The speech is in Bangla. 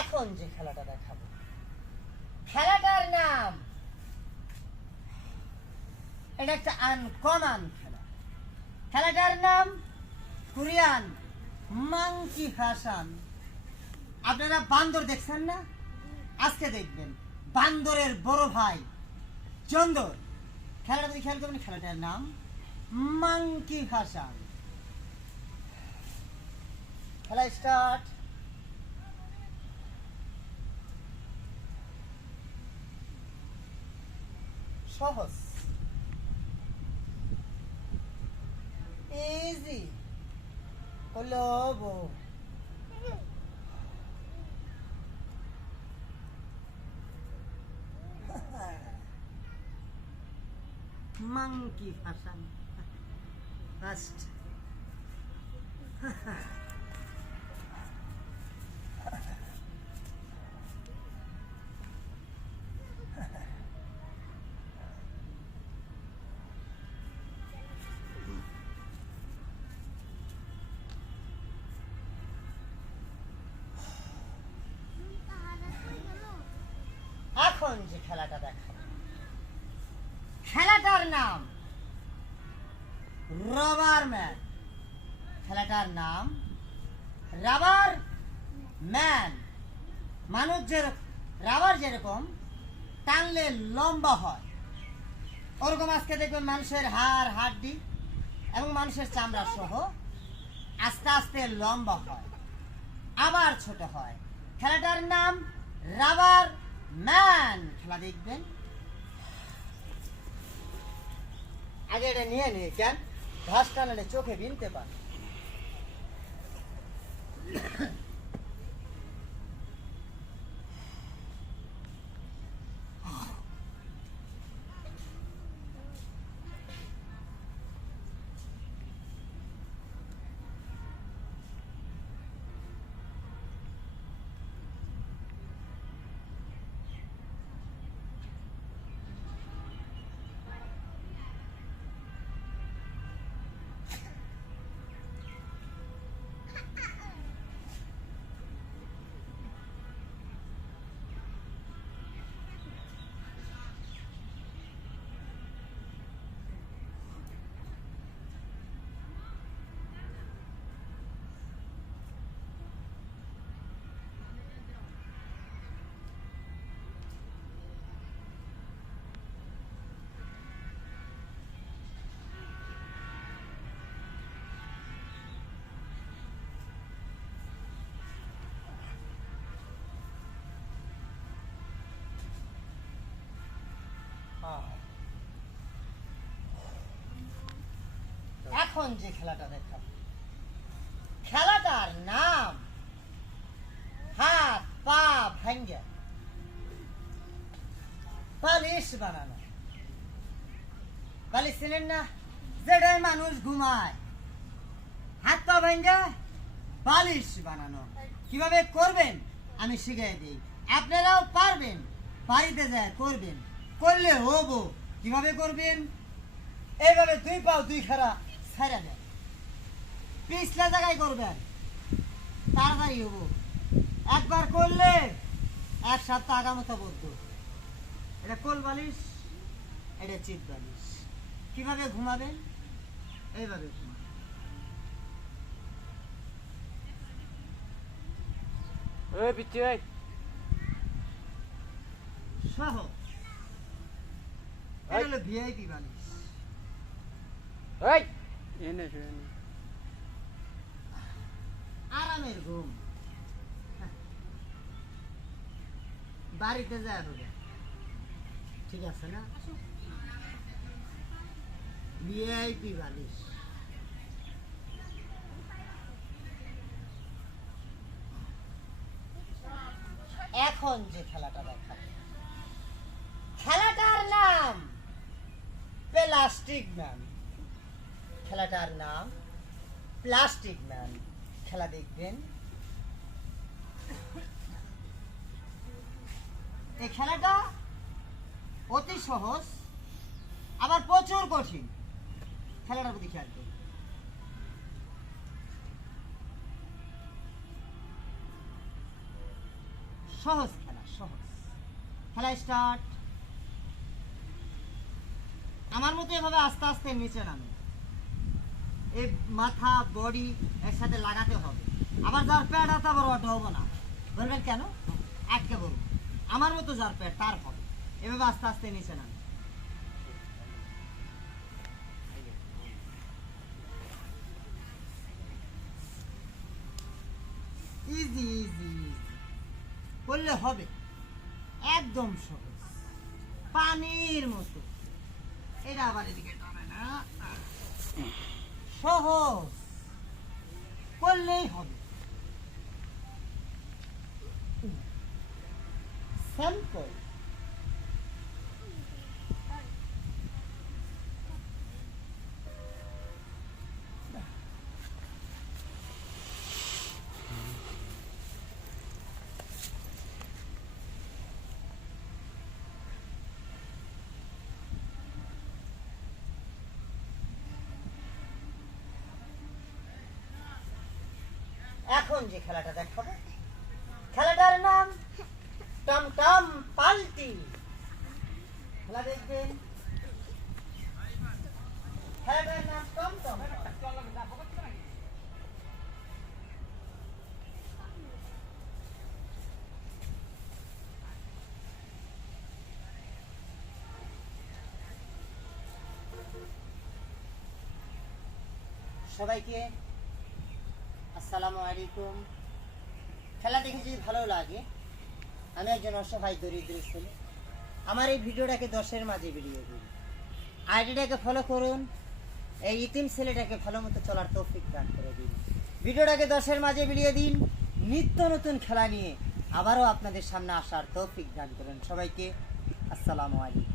এখন যে খেলাটা দেখাবো খেলাটার নাম, এটা একটা আনকমন খেলা। খেলাটার নাম কোরিয়ান মাংকি হাসান। আপনারা বান্দর দেখছেন না? আজকে দেখবেন বান্দরের বড় ভাই চন্দর। খেলাটা যদি খেয়াল করবেন, খেলাটার নাম মাংকি হাসান। খেলা স্টার্ট। সহজ, ইজি হলো। Monkey Hasan first. এখন যে খেলাটা দেখাবো খেলাটার নাম রাবার ম্যান। খেলাটার নাম রাবার ম্যান। মানুষ যে রাবার যেরকম টানলে লম্বা হয়, ওরকম আজকে দেখবেন মানুষের হাড় হাড্ডি এবং মানুষের চামড়া সহ আস্তে আস্তে লম্বা হয়, আবার ছোট হয়। খেলাটার নাম রাবার ম্যান। খেলা দেখবেন। আগে এটা নিয়ে নিয়ে কেন ঘাস টানালে চোখে বিনতে পারে। এখন যে খেলাটা দেখাবো খেলাটার নাম হাত পা ভাঙ্গা বালিশ বানানো। বালিশ চেনেন না? যেটাই মানুষ ঘুমায়। হাত পা ভাঙ্গা বালিশ বানানো কিভাবে করবেন আমি শিখিয়ে দিই, আপনারাও পারবেন। বাড়িতে যায় করবেন, করলে হবো। কিভাবে করবেন? এইভাবে দুই পাও দুই খাড়া ছাইরা দেন, পিছলা জায়গায় করবেন, তাড়াতাড়ি হবো। একবার করলে এক সপ্তাহ আগামতো বলতো। এটা কোল বালিশ, এটা চিত বালিশ। কিভাবে ঘুমাবেন? এইভাবে ঘুমাবেন। সহজ। এটা হলো ভিআইপি বালিশ। আরামের ঘুম। বাড়িতে যায় বলে ঠিক আছে না? ভিআইপি বালিশ। এখন যে খেলাটা দেখাবো খেলাটার নাম প্লাস্টিক ম্যান। খেলাটার নাম প্লাস্টিক ম্যান। খেলা দেখবেন। এই খেলাটা অতি সহজ আবার প্রচুর কঠিন। খেলাটার প্রতি খেয়াল করুন। সহজ খেলা, সহজ খেলা স্টার্ট। আমার মতো এভাবে আস্তে আস্তে নিচে নামে, এই মাথা বডি একসাথে লাগাতে হবে। আবার যার প্যাড আছে আবার ওটা হবো না, বলবেন কেন? আটকে বলবো, আমার মতো যার প্যাড তার হবে। এভাবে আস্তে আস্তে নিচে নামে। ইজি ইজি করলে হবে, একদম সহজ, পানির মতো। এটা আবার এদিকে যাবে না, সহজ করলেই হবে। সিম্পল। এখন যে খেলাটা দেখাবো, খেলাটার নাম টমটম পাল্টি। খেলা দেখবেন, খেলাটার নাম টমটম। সবাইকে আসসালামু আলাইকুম। খেলা দেখে যদি ভালো লাগে, আমি একজন অসহায় দরিদ্র ছেলে, আমার এই ভিডিওটাকে 10-এর মাঝে ভিডিও দিন, আইডিটাকে ফলো করুন, এই ইতিম ছেলেটাকে ভালো মতো চলার তৌফিক দান করে দিন। ভিডিওটাকে 10-এর মাঝে ভিডিও দিন, নিত্য নতুন খেলা নিয়ে আবারও আপনাদের সামনে আসার তৌফিক দান করুন। সবাইকে আসসালামু আলাইকুম।